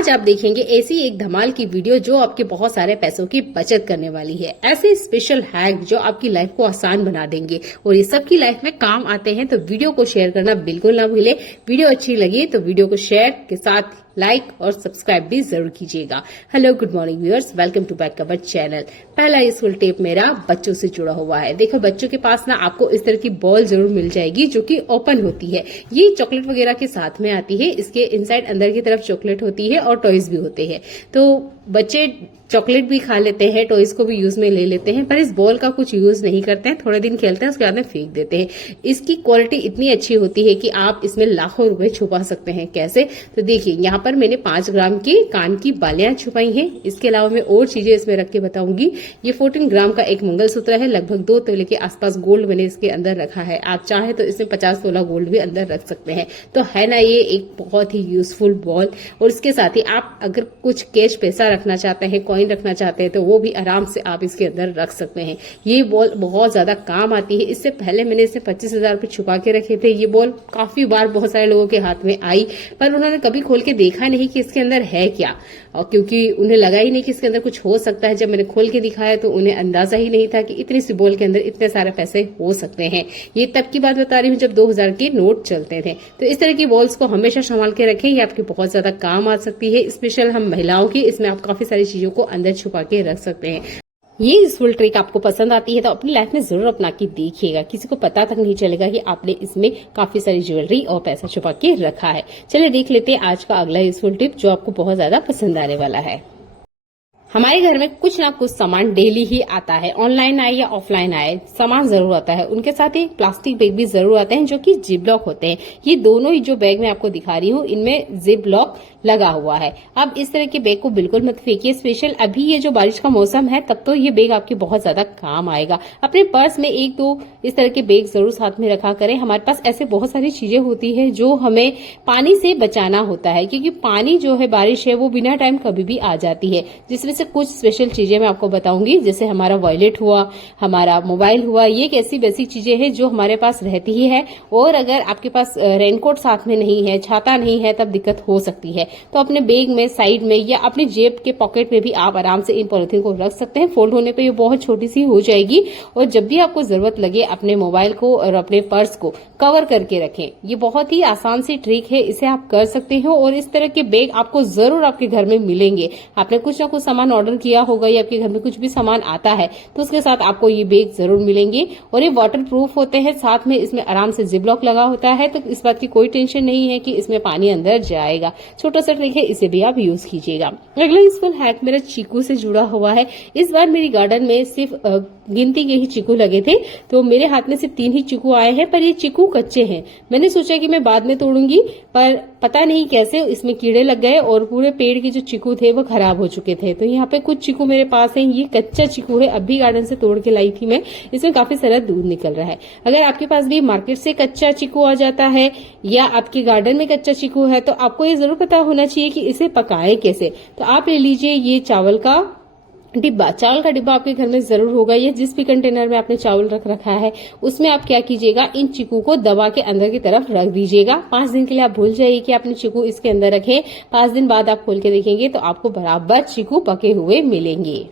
आज आप देखेंगे ऐसी एक धमाल की वीडियो जो आपके बहुत सारे पैसों की बचत करने वाली है। ऐसे स्पेशल हैक जो आपकी लाइफ को आसान बना देंगे और ये सबकी लाइफ में काम आते हैं। तो वीडियो को शेयर करना बिल्कुल ना भूले। वीडियो अच्छी लगी तो वीडियो को शेयर के साथ लाइक और सब्सक्राइब भी जरूर कीजिएगा। Hello good morning viewers, welcome to back our channel. पहला स्कूल टिप मेरा बच्चों से जुड़ा हुआ है। देखो बच्चों के पास ना आपको इस तरह की बॉल जरूर मिल जाएगी जो कि ओपन होती है। ये चॉकलेट वगैरह के साथ में आती है। इसके इनसाइड अंदर की तरफ चॉकलेट होती है और टॉयज भी होते हैं। तो बच्चे चॉकलेट भी खा लेते हैं, टॉयज को भी यूज में ले लेते हैं, पर इस बॉल का कुछ यूज नहीं करते हैं। थोड़े दिन खेलते हैं, उसके बाद में फेंक देते हैं। इसकी क्वालिटी इतनी अच्छी होती है कि आप इसमें लाखों रुपए छुपा सकते हैं। कैसे? तो देखिए, यहाँ पर मैंने 5 ग्राम की कान की बालियां छुपाई हैं। इसके अलावा मैं और चीजें इसमें रख के बताऊंगी। ये 14 ग्राम का एक मंगलसूत्र है। लगभग 2 तोले के आसपास गोल्ड मैंने इसके अंदर रखा है। आप चाहे तो इसमें 50 तोला गोल्ड भी अंदर रख सकते हैं। तो है ना ये एक बहुत ही यूजफुल बॉल। और इसके साथ ही आप अगर कुछ कैश पैसा रखना चाहते हैं, कॉइन रखना चाहते हैं, तो वो भी आराम से आप इसके अंदर रख सकते हैं। ये बॉल बहुत ज्यादा काम आती है। इससे पहले मैंने इसे 25,000 रुपए छुपा के रखे थे। ये बॉल काफी बार बहुत सारे लोगों के हाथ में आई, पर उन्होंने कभी खोल के देखा नहीं कि इसके अंदर है क्या, और क्योंकि उन्हें लगा ही नहीं कि इसके अंदर कुछ हो सकता है। जब मैंने खोल के दिखाया तो उन्हें अंदाजा ही नहीं था कि इतनी सी बॉल के अंदर इतने सारे पैसे हो सकते हैं। ये तब की बात बता रही हूँ जब 2000 के नोट चलते थे। तो इस तरह की बॉल्स को हमेशा संभाल के रखें, ये आपके बहुत ज्यादा काम आ सकती है। स्पेशल हम महिलाओं की, इसमें आप काफी सारी चीजों को अंदर छुपा के रख सकते हैं। ये यूजफुल ट्रिक आपको पसंद आती है तो अपनी लाइफ में जरूर अपना के देखिएगा। किसी को पता तक नहीं चलेगा कि आपने इसमें काफी सारी ज्वेलरी और पैसा छुपा के रखा है। चलिए देख लेते हैं आज का अगला यूजफुल टिप जो आपको बहुत ज्यादा पसंद आने वाला है। हमारे घर में कुछ ना कुछ सामान डेली ही आता है, ऑनलाइन आए या ऑफलाइन आए, सामान जरूर आता है। उनके साथ ही प्लास्टिक बैग भी जरूर आते हैं जो कि जिप लॉक होते हैं। ये दोनों ही जो बैग मैं आपको दिखा रही हूँ, इनमें जिप लॉक लगा हुआ है। अब इस तरह के बैग को बिल्कुल मत फेंकिए। स्पेशल अभी ये जो बारिश का मौसम है तब तो ये बैग आपके बहुत ज्यादा काम आएगा। अपने पर्स में 1-2 इस तरह के बैग जरूर साथ में रखा करें। हमारे पास ऐसे बहुत सारी चीजें होती है जो हमें पानी से बचाना होता है, क्योंकि पानी जो है, बारिश है, वो बिना टाइम कभी भी आ जाती है। जिसमें से कुछ स्पेशल चीजें मैं आपको बताऊंगी, जैसे हमारा वॉलेट हुआ, हमारा मोबाइल हुआ। ये एक ऐसी बेसिक चीजें हैं जो हमारे पास रहती ही है। और अगर आपके पास रेनकोट साथ में नहीं है, छाता नहीं है, तब दिक्कत हो सकती है। तो अपने बैग में, साइड में या अपनी जेब के पॉकेट में भी आप आराम से इन पॉलिथीन को रख सकते हैं। फोल्ड होने पे ये बहुत छोटी सी हो जाएगी। और जब भी आपको जरूरत लगे अपने मोबाइल को और अपने पर्स को कवर करके रखें। ये बहुत ही आसान सी ट्रिक है, इसे आप कर सकते हो। और इस तरह के बैग आपको जरूर आपके घर में मिलेंगे। आपने कुछ ना कुछ सामान ऑर्डर किया होगा या आपके घर में कुछ भी सामान आता है तो उसके साथ आपको ये बैग जरूर मिलेंगे। और ये वाटर प्रूफ होते हैं, साथ में इसमें आराम से जिप लॉक लगा होता है, तो इस बात की कोई टेंशन नहीं है कि इसमें पानी अंदर जाएगा। छोटा सा ट्रिक है, इसे भी आप यूज कीजिएगा। अगला यूजफुल हैक मेरा चीकू से जुड़ा हुआ है। इस बार मेरी गार्डन में सिर्फ गिनती के ही चीकू लगे थे, तो मेरे हाथ में सिर्फ 3 ही चीकू आए हैं, पर ये चीकू कच्चे हैं। मैंने सोचा कि मैं बाद में तोड़ूंगी, पर पता नहीं कैसे इसमें कीड़े लग गए और पूरे पेड़ के जो चीकू थे वो खराब हो चुके थे। तो यहाँ पे कुछ चीकू मेरे पास है। ये कच्चा चीकू है, अभी गार्डन से तोड़ के लाई थी मैं। इसमें काफी सारा दूध निकल रहा है। अगर आपके पास भी मार्केट से कच्चा चीकू आ जाता है या आपके गार्डन में कच्चा चीकू है, तो आपको ये जरूर पता होना चाहिए कि इसे पकाएं कैसे। तो आप ले लीजिए ये चावल का डिब्बा। चावल का डिब्बा आपके घर में जरूर होगा। ये जिस भी कंटेनर में आपने चावल रख रखा है उसमें आप क्या कीजिएगा, इन चीकू को दबा के अंदर की तरफ रख दीजिएगा। 5 दिन के लिए आप भूल जाइए कि आपने चीकू इसके अंदर रखे। 5 दिन बाद आप खोल के देखेंगे तो आपको बराबर चीकू पके हुए मिलेंगे।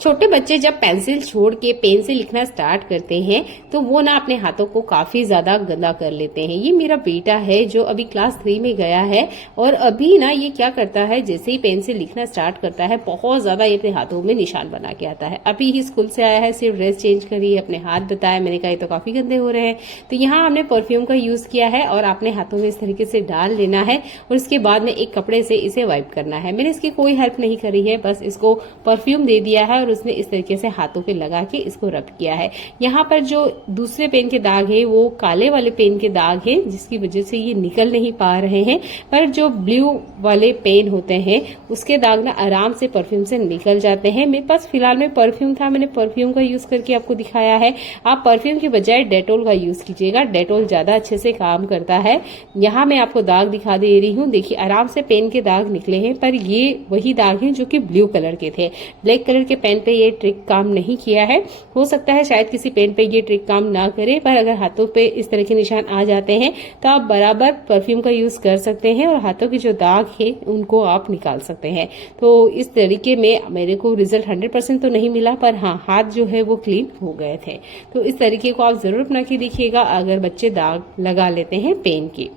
छोटे बच्चे जब पेंसिल छोड़ के पेन से लिखना स्टार्ट करते हैं तो वो ना अपने हाथों को काफी ज्यादा गंदा कर लेते हैं। ये मेरा बेटा है जो अभी क्लास 3 में गया है, और अभी ना ये क्या करता है, जैसे ही पेन से लिखना स्टार्ट करता है बहुत ज्यादा ये अपने हाथों में निशान बना के आता है। अभी ही स्कूल से आया है, सिर्फ ड्रेस चेंज करी, अपने हाथ बताया। मैंने कहा ये तो काफी गंदे हो रहे हैं। तो यहाँ हमने परफ्यूम का यूज किया है और अपने हाथों में इस तरीके से डाल लेना है और उसके बाद में एक कपड़े से इसे वाइप करना है। मैंने इसकी कोई हेल्प नहीं करी है, बस इसको परफ्यूम दे दिया है और उसने तरीके से हाथों पे लगा के इसको रब किया है। यहाँ पर जो दूसरे पेन के दाग है वो काले वाले पेन के दाग है, जिसकी वजह से ये निकल नहीं पा रहे हैं। पर जो ब्लू वाले पेन होते हैं उसके दाग ना आराम से परफ्यूम से निकल जाते हैं। मेरे पास फिलहाल में परफ्यूम था, मैंने परफ्यूम का यूज करके आपको दिखाया है। आप परफ्यूम की बजाय डेटोल का यूज कीजिएगा, डेटोल ज्यादा अच्छे से काम करता है। यहाँ मैं आपको दाग दिखा दे रही हूँ, देखिए आराम से पेन के दाग निकले हैं, पर ये वही दाग हैं जो कि ब्लू कलर के थे। ब्लैक कलर के पेन पैन पे ये ट्रिक काम नहीं किया है। हो सकता है शायद किसी पेन पे ये ट्रिक काम ना करे, पर अगर हाथों पे इस तरह के निशान आ जाते हैं तो आप बराबर परफ्यूम का यूज कर सकते हैं और हाथों के जो दाग है उनको आप निकाल सकते हैं। तो इस तरीके में मेरे को रिजल्ट 100% तो नहीं मिला, पर हाँ, हाथ जो है वो क्लीन हो गए थे। तो इस तरीके को आप जरूर अपना के देखिएगा अगर बच्चे दाग लगा लेते हैं पेन के।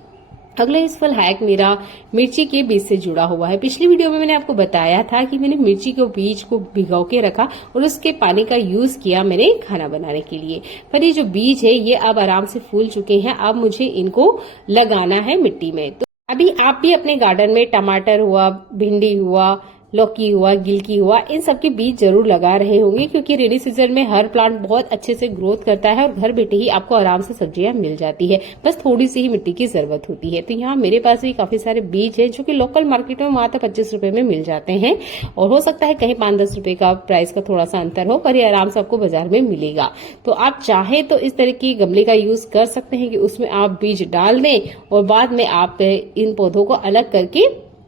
अगला यूजफुल हैक मेरा मिर्ची के बीज से जुड़ा हुआ है। पिछली वीडियो में मैंने आपको बताया था कि मैंने मिर्ची के बीज को भिगो के रखा और उसके पानी का यूज किया मैंने खाना बनाने के लिए। पर ये जो बीज है ये अब आराम से फूल चुके हैं। अब मुझे इनको लगाना है मिट्टी में। तो अभी आप भी अपने गार्डन में टमाटर हुआ, भिंडी हुआ, लौकी हुआ, गिलकी हुआ, इन सब के बीज जरूर लगा रहे होंगे, क्योंकि रेनी सीजन में हर प्लांट बहुत अच्छे से ग्रोथ करता है और घर बैठे ही आपको आराम से सब्जियां मिल जाती है। बस थोड़ी सी ही मिट्टी की जरूरत होती है। तो यहाँ मेरे पास भी काफी सारे बीज है जो कि लोकल मार्केट में मात्र 25 रुपए में मिल जाते हैं, और हो सकता है कहीं 5-10 रुपए का प्राइस का थोड़ा सा अंतर हो, पर ये आराम से आपको बाजार में मिलेगा। तो आप चाहे तो इस तरह की गमले का यूज कर सकते हैं कि उसमें आप बीज डाल दें और बाद में आप इन पौधों को अलग करके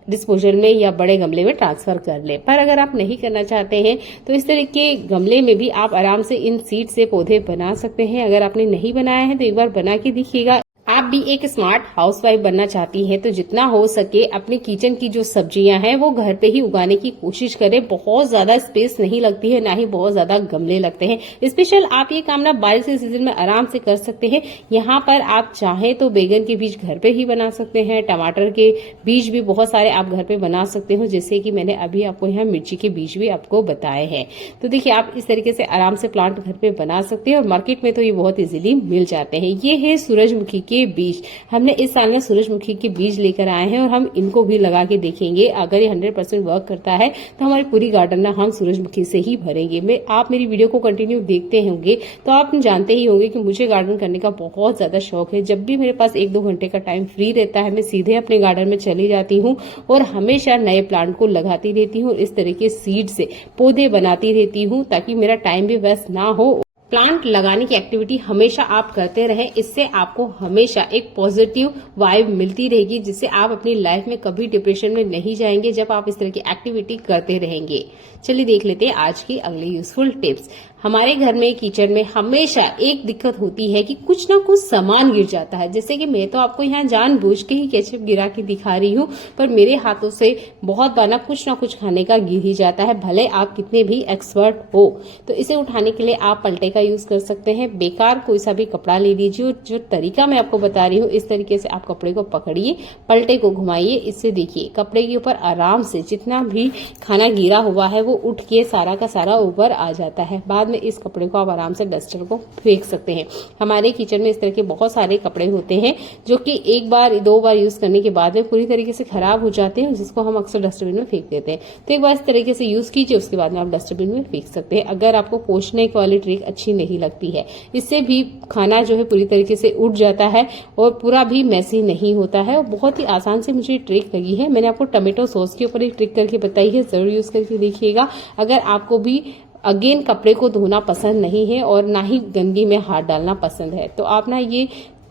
डिस्पोजल में या बड़े गमले में ट्रांसफर कर ले। पर अगर आप नहीं करना चाहते हैं तो इस तरह के गमले में भी आप आराम से इन सीड से पौधे बना सकते हैं। अगर आपने नहीं बनाया है तो एक बार बना के देखिएगा। आप भी एक स्मार्ट हाउसवाइफ बनना चाहती हैं तो जितना हो सके अपने किचन की जो सब्जियां हैं वो घर पे ही उगाने की कोशिश करें। बहुत ज्यादा स्पेस नहीं लगती है, ना ही बहुत ज्यादा गमले लगते हैं। स्पेशल आप ये काम ना बारिश के सीजन में आराम से कर सकते हैं। यहाँ पर आप चाहें तो बैगन के बीज घर पे ही बना सकते हैं, टमाटर के बीज भी बहुत सारे आप घर पे बना सकते हो, जैसे कि मैंने अभी आपको यहाँ मिर्ची के बीज भी आपको बताए हैं। तो देखिए आप इस तरीके से आराम से प्लांट घर पे बना सकते हैं और मार्केट में तो ये बहुत इजीली मिल जाते हैं। ये है सूरजमुखी के बीज। हमने इस साल में सूरजमुखी के बीज लेकर आए हैं और हम इनको भी लगा के देखेंगे। अगर ये 100% वर्क करता है तो हमारी पूरी गार्डन ना हम सूरजमुखी से ही भरेंगे। आप मेरी वीडियो को कंटिन्यू देखते होंगे तो आप जानते ही होंगे कि मुझे गार्डन करने का बहुत ज्यादा शौक है। जब भी मेरे पास 1-2 घंटे का टाइम फ्री रहता है मैं सीधे अपने गार्डन में चली जाती हूँ और हमेशा नए प्लांट को लगाती रहती हूँ। इस तरह के सीड से पौधे बनाती रहती हूँ ताकि मेरा टाइम भी वेस्ट ना हो। प्लांट लगाने की एक्टिविटी हमेशा आप करते रहें, इससे आपको हमेशा एक पॉजिटिव वाइब मिलती रहेगी, जिससे आप अपनी लाइफ में कभी डिप्रेशन में नहीं जाएंगे जब आप इस तरह की एक्टिविटी करते रहेंगे। चलिए देख लेते हैं आज की अगली यूजफुल टिप्स। हमारे घर में किचन में हमेशा एक दिक्कत होती है कि कुछ ना कुछ सामान गिर जाता है। जैसे कि मैं तो आपको यहाँ जानबूझ के ही केचप गिरा के दिखा रही हूँ, पर मेरे हाथों से बहुत बार ना कुछ खाने का गिर ही जाता है, भले आप कितने भी एक्सपर्ट हो। तो इसे उठाने के लिए आप पलटे का यूज कर सकते हैं। बेकार कोई सा भी कपड़ा ले लीजिए। जो तरीका मैं आपको बता रही हूँ इस तरीके से आप कपड़े को पकड़िए, पलटे को घुमाइए। इससे देखिए कपड़े के ऊपर आराम से जितना भी खाना गिरा हुआ है वो उठ के सारा का सारा ऊपर आ जाता है। बाद में इस कपड़े को आप आराम से डस्टर को फेंक सकते हैं। हमारे किचन में इस तरह के बहुत सारे कपड़े होते हैं जो कि 1-2 बार यूज करने के बाद में पूरी तरीके से खराब हो जाते हैं, जिसको हम अक्सर डस्टबिन में फेंक देते हैं। तो एक बार इस तरीके से यूज कीजिए, उसके बाद में आप डस्टबिन में फेंक सकते हैं। अगर आपको पोंछने वाली ट्रिक अच्छी नहीं लगती है, इससे भी खाना जो है पूरी तरीके से उठ जाता है और पूरा भी मैसी नहीं होता है। और बहुत ही आसान से मुझे ट्रिक लगी है। मैंने आपको टमेटो सॉस के ऊपर एक ट्रिक करके बताई है, जरूर यूज करके देखिएगा। अगर आपको भी अगेन कपड़े को धोना पसंद नहीं है और ना ही गंदगी में हाथ डालना पसंद है, तो आप ना ये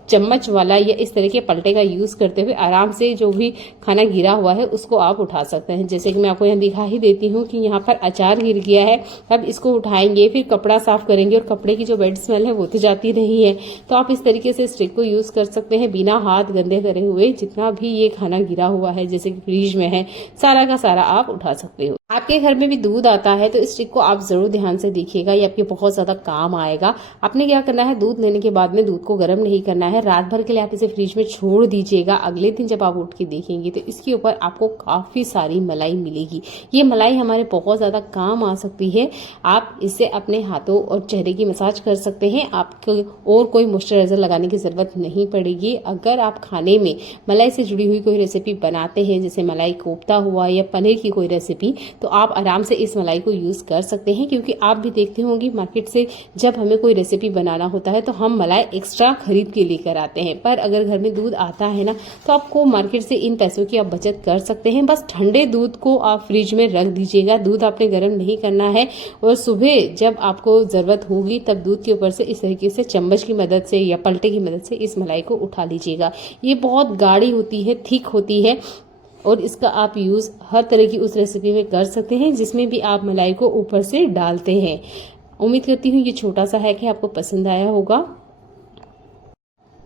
चम्मच वाला या इस तरह के पलटे का यूज करते हुए आराम से जो भी खाना गिरा हुआ है उसको आप उठा सकते हैं। जैसे कि मैं आपको यहाँ दिखा ही देती हूँ कि यहाँ पर अचार गिर गया है। अब इसको उठाएंगे, फिर कपड़ा साफ करेंगे और कपड़े की जो बैड स्मेल है वो तो जाती नहीं है। तो आप इस तरीके से इस ट्रिक को यूज कर सकते हैं बिना हाथ गंदे करे हुए। जितना भी ये खाना गिरा हुआ है जैसे कि फ्रिज में है, सारा का सारा आप उठा सकते हो। आपके घर में भी दूध आता है तो इस ट्रिक को आप जरूर ध्यान से देखिएगा, ये आपके बहुत ज्यादा काम आएगा। आपने क्या करना है, दूध लेने के बाद में दूध को गर्म नहीं करना है, रात भर के लिए आप इसे फ्रिज में छोड़ दीजिएगा। अगले दिन जब आप उठ के देखेंगे तो इसके ऊपर आपको काफी सारी मलाई मिलेगी। ये मलाई हमारे बहुत ज्यादा काम आ सकती है। आप इससे अपने हाथों और चेहरे की मसाज कर सकते हैं। आपको और कोई मॉइस्चराइजर लगाने की जरूरत नहीं पड़ेगी। अगर आप खाने में मलाई से जुड़ी हुई कोई रेसिपी बनाते हैं, जैसे मलाई कोफ्ता हुआ या पनीर की कोई रेसिपी, तो आप आराम से इस मलाई को यूज कर सकते हैं। क्योंकि आप भी देखते होंगे मार्केट से जब हमें कोई रेसिपी बनाना होता है तो हम मलाई एक्स्ट्रा खरीद के लेकर आते हैं। पर अगर घर में दूध आता है ना, तो आपको मार्केट से इन पैसों की आप बचत कर सकते हैं। बस ठंडे दूध को आप फ्रिज में रख दीजिएगा, दूध आपने गर्म नहीं करना है। और सुबह जब आपको जरूरत होगी तब दूध के ऊपर से इस तरीके से चम्मच की मदद से या पलटे की मदद से इस मलाई को उठा लीजिएगा। ये बहुत गाढ़ी होती है, थिक होती है, और इसका आप यूज हर तरह की उस रेसिपी में कर सकते हैं जिसमें भी आप मलाई को ऊपर से डालते हैं। उम्मीद करती हूँ ये छोटा सा हैक है आपको पसंद आया होगा।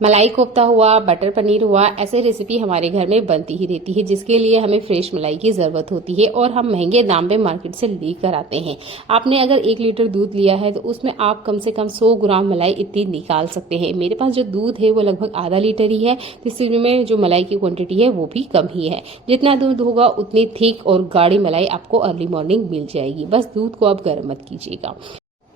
मलाई कोफ्ता हुआ, बटर पनीर हुआ, ऐसे रेसिपी हमारे घर में बनती ही रहती है जिसके लिए हमें फ्रेश मलाई की जरूरत होती है और हम महंगे दाम पे मार्केट से लेकर आते हैं। आपने अगर 1 लीटर दूध लिया है तो उसमें आप कम से कम 100 ग्राम मलाई इतनी निकाल सकते हैं। मेरे पास जो दूध है वो लगभग आधा लीटर ही है, तो इसमें जो मलाई की क्वांटिटी है वो भी कम ही है। जितना दूध होगा उतनी थिक और गाढ़ी मलाई आपको अर्ली मॉर्निंग मिल जाएगी। बस दूध को आप गर्म मत कीजिएगा।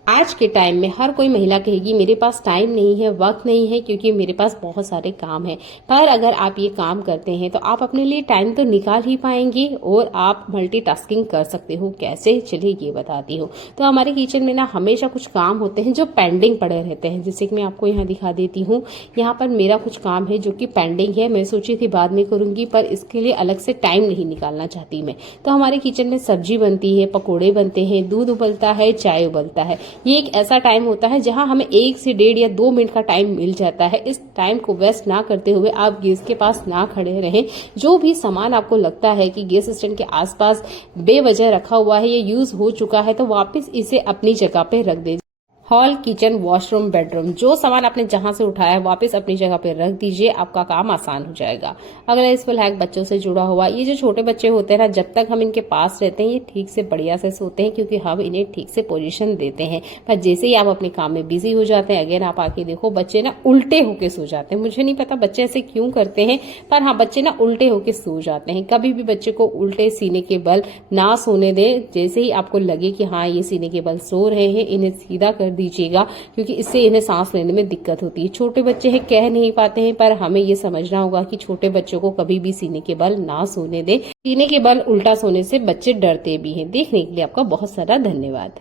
आज के टाइम में हर कोई महिला कहेगी मेरे पास टाइम नहीं है, वक्त नहीं है, क्योंकि मेरे पास बहुत सारे काम है। पर अगर आप ये काम करते हैं तो आप अपने लिए टाइम तो निकाल ही पाएंगे और आप मल्टीटास्किंग कर सकते हो। कैसे, चलिए ये बताती हूँ। तो हमारे किचन में ना हमेशा कुछ काम होते हैं जो पेंडिंग पड़े रहते हैं। जैसे कि मैं आपको यहाँ दिखा देती हूँ, यहाँ पर मेरा कुछ काम है जो कि पेंडिंग है। मैं सोची थी बाद में करूंगी, पर इसके लिए अलग से टाइम नहीं निकालना चाहती मैं। तो हमारे किचन में सब्जी बनती है, पकौड़े बनते हैं, दूध उबलता है, चाय उबलता है। ये एक ऐसा टाइम होता है जहां हमें 1 से 1.5 या 2 मिनट का टाइम मिल जाता है। इस टाइम को वेस्ट ना करते हुए आप गैस के पास ना खड़े रहें। जो भी सामान आपको लगता है कि गैस स्टैंड के आसपास बेवजह रखा हुआ है या यूज हो चुका है, तो वापस इसे अपनी जगह पे रख दीजिए। हॉल, किचन, वॉशरूम, बेडरूम, जो सामान आपने जहां से उठाया वापस अपनी जगह पे रख दीजिए, आपका काम आसान हो जाएगा। अगला यूजफुल हैक बच्चों से जुड़ा हुआ। ये जो छोटे बच्चे होते हैं ना, जब तक हम इनके पास रहते हैं ये ठीक से बढ़िया से सोते हैं, क्योंकि हम इन्हें ठीक से पोजीशन देते हैं। पर जैसे ही आप अपने काम में बिजी हो जाते हैं, अगेन आप आके देखो बच्चे ना उल्टे होके सो जाते हैं। मुझे नहीं पता बच्चे ऐसे क्यों करते हैं, पर हाँ, बच्चे ना उल्टे होके सो जाते हैं। कभी भी बच्चे को उल्टे सीने के बल ना सोने दें। जैसे ही आपको लगे कि हाँ ये सीने के बल सो रहे हैं, इन्हें सीधा कर दीजिएगा, क्योंकि इससे इन्हें सांस लेने में दिक्कत होती है। छोटे बच्चे हैं, कह नहीं पाते हैं, पर हमें ये समझना होगा कि छोटे बच्चों को कभी भी सीने के बल ना सोने दें। सीने के बल उल्टा सोने से बच्चे डरते भी हैं। देखने के लिए आपका बहुत सारा धन्यवाद।